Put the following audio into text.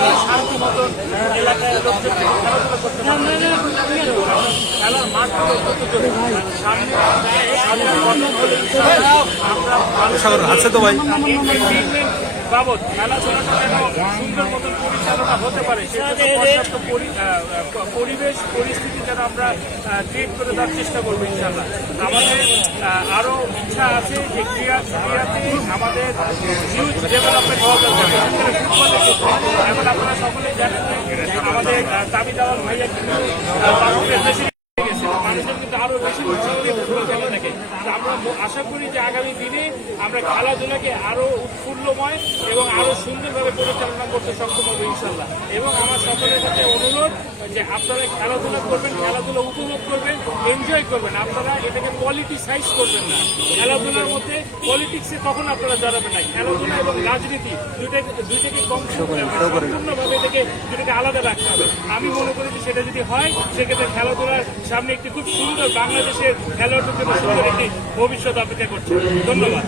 খেলার ইনশাআল্লাহ আমরা আছে তো ভাই। বাবদ মতন পরিচালনা হতে পারে পরিবেশ পরিস্থিতি যেন আমরা ক্রিয়েট করে দেওয়ার চেষ্টা করব ইনশাল্লাহ আমাদের আহ, ইচ্ছা আছে যে ক্রীড়া ক্রীড়াতে আমাদের হিউজ ডেভেলপমেন্ট ক্ষেত্রে এখন আপনারা সকলেই জানেন যে আমাদের দাবি দেওয়াল ভাইয়া কিন্তু আশা করি যে আগামী দিনে আমরা খেলাধুলাকে আরও উৎফুল্লময় এবং আরও সুন্দরভাবে পরিচালনা করতে সক্ষম হব ইনশাল্লাহ এবং আমার সকলের কাছে অনুরোধ যে আপনারা খেলাধুলা করবেন খেলাধুলা উপভোগ করবেন এনজয় করবেন। আপনারা এটাকে কোয়ালিটি সাইজ করবেন না। খেলাধুলার মধ্যে পলিটিক্সে কখন আপনারা জড়াবেন না। খেলাধুলা এবং রাজনীতি দুইটাকে দুইটাকে কম সম্পূর্ণভাবে এটাকে দুটাকে আলাদা রাখতে হবে। আমি মনে করি যে সেটা যদি হয় সেক্ষেত্রে খেলাধুলার সামনে একটি খুব সুন্দর বাংলাদেশের খেলোয়াড়দের জন্য সুন্দর একটি ভবিষ্যৎ অপেক্ষা করছে। ধন্যবাদ।